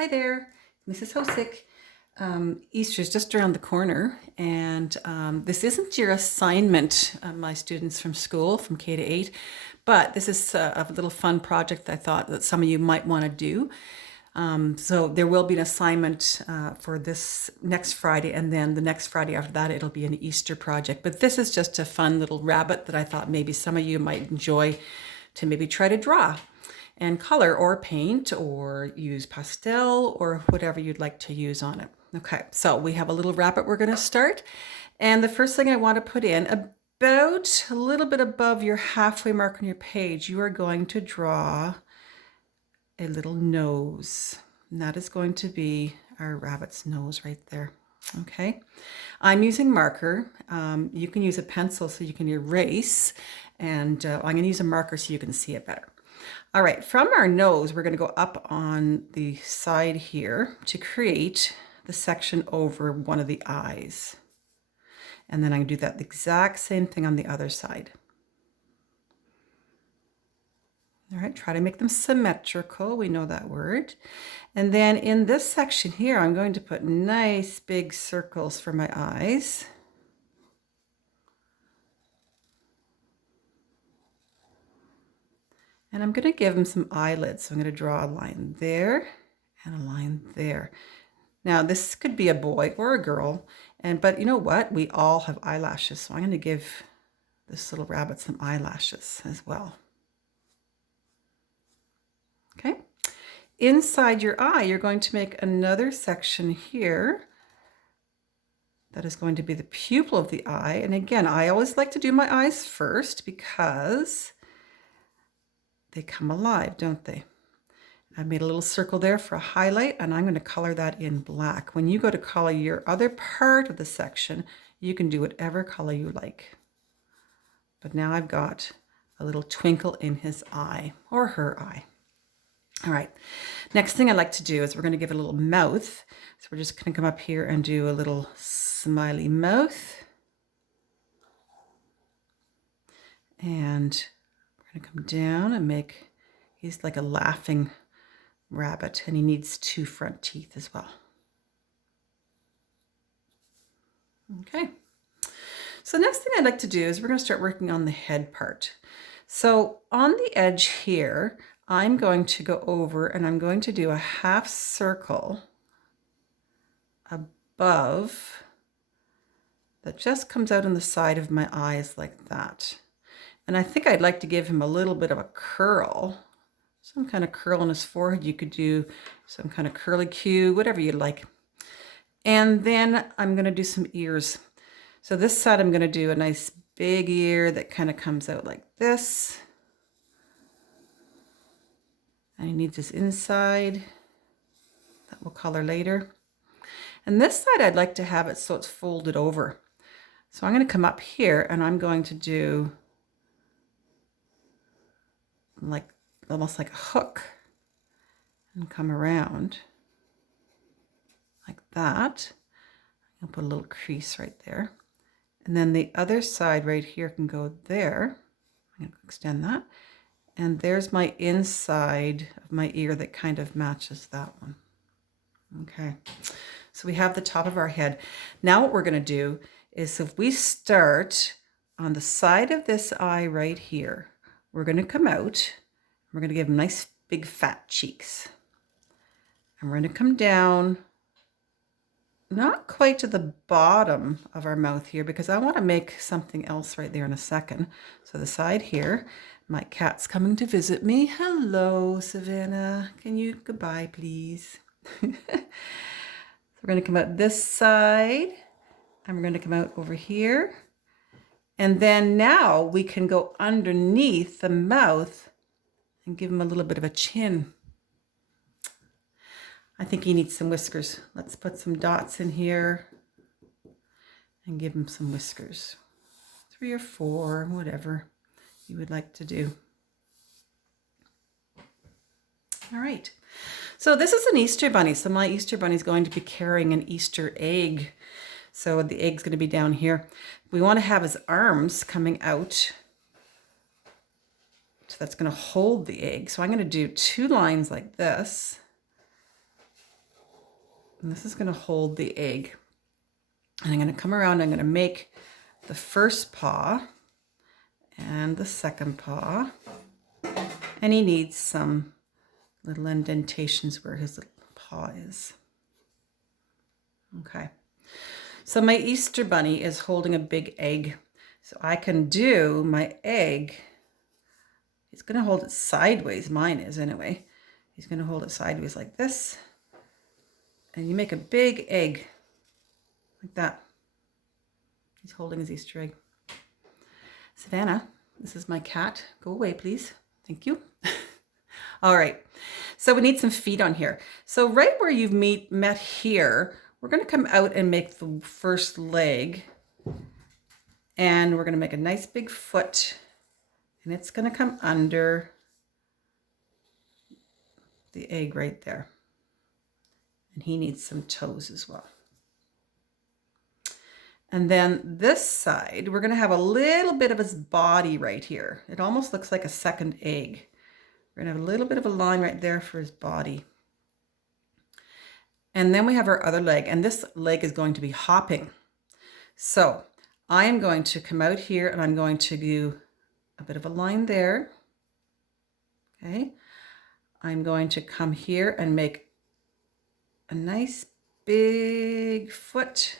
Hi there, Mrs. Hosick. Easter is just around the corner, and this isn't your assignment, my students from school, from K to 8, but this is a little fun project that I thought that some of you might want to do. So there will be an assignment for this next Friday, and then the next Friday after that, it'll be an Easter project. But this is just a fun little rabbit that I thought maybe some of you might enjoy to maybe try to draw and color or paint or use pastel or whatever you'd like to use on it. Okay, so we have a little rabbit we're going to start. And the first thing I want to put in, about a little bit above your halfway mark on your page, you are going to draw a little nose. And that is going to be our rabbit's nose right there. Okay, I'm using marker. You can use a pencil so you can erase, and I'm going to use a marker so you can see it better. All right, from our nose, we're going to go up on the side here to create the section over one of the eyes. And then I'm going to do that exact same thing on the other side. All right, try to make them symmetrical. We know that word. And then in this section here, I'm going to put nice big circles for my eyes. And I'm going to give them some eyelids. So I'm going to draw a line there and a line there. Now this could be a boy or a girl, but you know what? We all have eyelashes. So I'm going to give this little rabbit some eyelashes as well. Okay. Inside your eye, you're going to make another section here. That is going to be the pupil of the eye. And again, I always like to do my eyes first because they come alive, don't they? I made a little circle there for a highlight, and I'm going to color that in black. When you go to color your other part of the section, you can do whatever color you like. But now I've got a little twinkle in his eye or her eye. All right, next thing I like to do is we're going to give it a little mouth. So we're just going to come up here and do a little smiley mouth. And we're going to come down and make, he's like a laughing rabbit, and he needs 2 front teeth as well. Okay, so the next thing I'd like to do is we're going to start working on the head part. So on the edge here, I'm going to go over and I'm going to do a half circle above that just comes out on the side of my eyes like that. And I think I'd like to give him a little bit of a curl, some kind of curl on his forehead. You could do some kind of curly Q, whatever you like. And then I'm going to do some ears. So this side, I'm going to do a nice big ear that kind of comes out like this. And he needs his inside. That we'll color later. And this side, I'd like to have it so it's folded over. So I'm going to come up here and I'm going to do like almost like a hook and come around like that. I'll put a little crease right there. And then the other side right here can go there. I'm going to extend that. And there's my inside of my ear that kind of matches that one. Okay, so we have the top of our head. Now what we're going to do is if we start on the side of this eye right here, we're going to come out. We're going to give him nice big fat cheeks. And we're going to come down, not quite to the bottom of our mouth here because I want to make something else right there in a second. So the side here, my cat's coming to visit me. Hello, Savannah. Can you, goodbye, please. So we're going to come out this side and we're going to come out over here. And then now we can go underneath the mouth and give him a little bit of a chin. I think he needs some whiskers. Let's put some dots in here and give him some whiskers. 3 or 4, whatever you would like to do. All right. So this is an Easter bunny. So my Easter bunny is going to be carrying an Easter egg. So the egg's going to be down here. We want to have his arms coming out. So that's going to hold the egg. So I'm going to do 2 lines like this. And this is going to hold the egg. And I'm going to come around, I'm going to make the first paw and the second paw. And he needs some little indentations where his little paw is. Okay. So my Easter bunny is holding a big egg. So I can do my egg. He's going to hold it sideways. Mine is anyway. He's going to hold it sideways like this. And you make a big egg like that. He's holding his Easter egg. Savannah, this is my cat. Go away, please. Thank you. All right. So we need some feet on here. So right where you've met here, we're going to come out and make the first leg. And we're going to make a nice big foot. And it's going to come under the egg right there. And he needs some toes as well. And then this side, we're going to have a little bit of his body right here. It almost looks like a second egg. We're going to have a little bit of a line right there for his body. And then we have our other leg, and this leg is going to be hopping. So I am going to come out here and I'm going to do a bit of a line there. Okay. I'm going to come here and make a nice big foot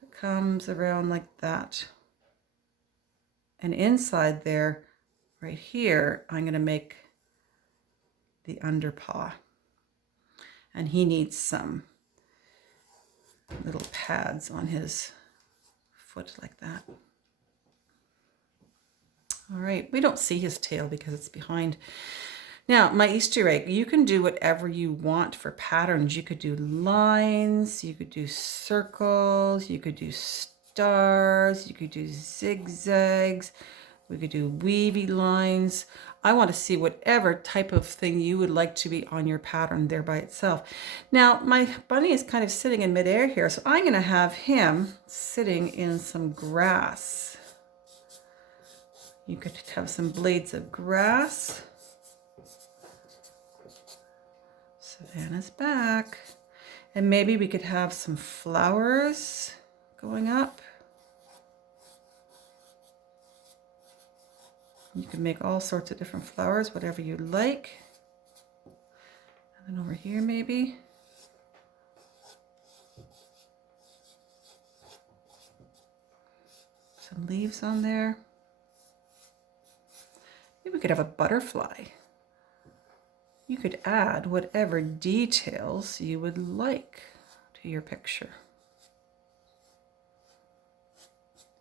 that comes around like that. And inside there, right here, I'm going to make the underpaw. And he needs some little pads on his foot like that. All right, we don't see his tail because it's behind. Now, my Easter egg, you can do whatever you want for patterns. You could do lines, you could do circles, you could do stars, you could do zigzags, we could do weavy lines. I want to see whatever type of thing you would like to be on your pattern there by itself. Now, my bunny is kind of sitting in midair here, so I'm going to have him sitting in some grass. You could have some blades of grass. Savannah's back. And maybe we could have some flowers going up. You can make all sorts of different flowers, whatever you like. And then over here maybe. Some leaves on there. Maybe we could have a butterfly. You could add whatever details you would like to your picture.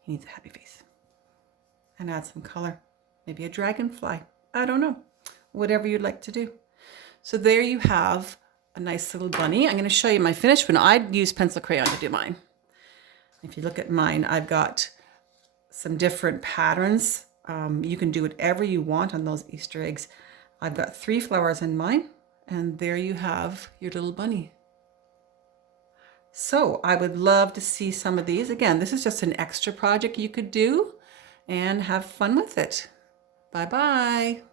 He needs a happy face. And add some color. Maybe a dragonfly. I don't know. Whatever you'd like to do. So there you have a nice little bunny. I'm going to show you my finished one. I'd use pencil crayon to do mine. If you look at mine, I've got some different patterns. You can do whatever you want on those Easter eggs. I've got 3 flowers in mine, and there you have your little bunny. So I would love to see some of these. Again, this is just an extra project you could do and have fun with it. Bye-bye.